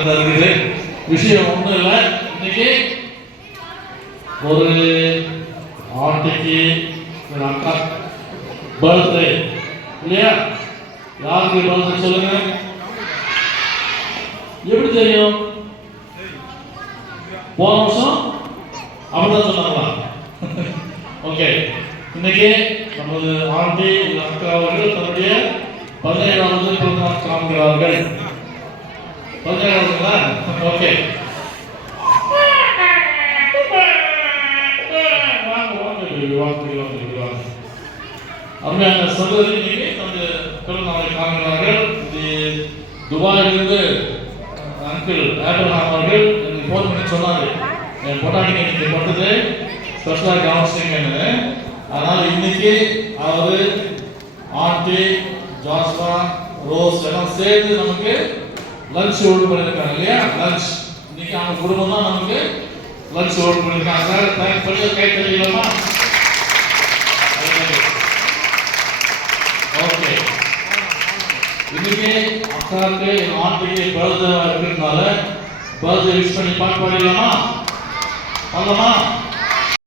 இருக்குது. விஷயம் ஒன்றும் இல்லை. இன்னைக்கு ஒரு ஆண்டைக்கு அக்கா பர்த்டே இல்லையா? யாருக்கு பர்த்டே சொல்லுங்க. எப்படி தெரியும்? போன வருஷம் அப்படிதான் சொன்னாங்களா? ஓகே, இன்னைக்கு நமது ஆண்டி அக்கா அவர்கள் தன்னுடைய 17வது பிறந்தநாள் காண்கிறார்கள். 17ங்களா? ஓகே, அருமையான சகோதரி இன்னைக்கு தனது பிறந்தநாளை காண்கிறார்கள். துபாயிலிருந்து அங்கிள் ஆப்ரஹாம் அவர்கள் எனக்கு ஃபோன் பண்ணி சொன்னாரு, என் பொட்டாட்டிக்கு இன்னைக்கு பட்டது ஸ்பெஷலாக கவனிச்சிங்கன்னு. அதனால் இன்னைக்கு அவர் ஆண்டி ஜாஸ்வா ரோஸ் எல்லாம் சேர்ந்து நமக்கு லஞ்ச் ஓர்டர் பண்ணியிருக்காங்க இல்லையா? லஞ்ச் இன்னைக்கு அவங்க குடும்பம் தான் நமக்கு லஞ்ச் ஓர்டர் பண்ணியிருக்காங்க. சார் தேங்க்ஸ் பண்ணி கை தெரியலாமா? ஓகே, இன்னைக்கு அக்காவுக்கு ஆண்டைக்கு பர்த்டே இருக்கிறதுனால பர்த்டே விஷ் பண்ணி பாட்டு பாடிடலாமா? பண்ணலாமா?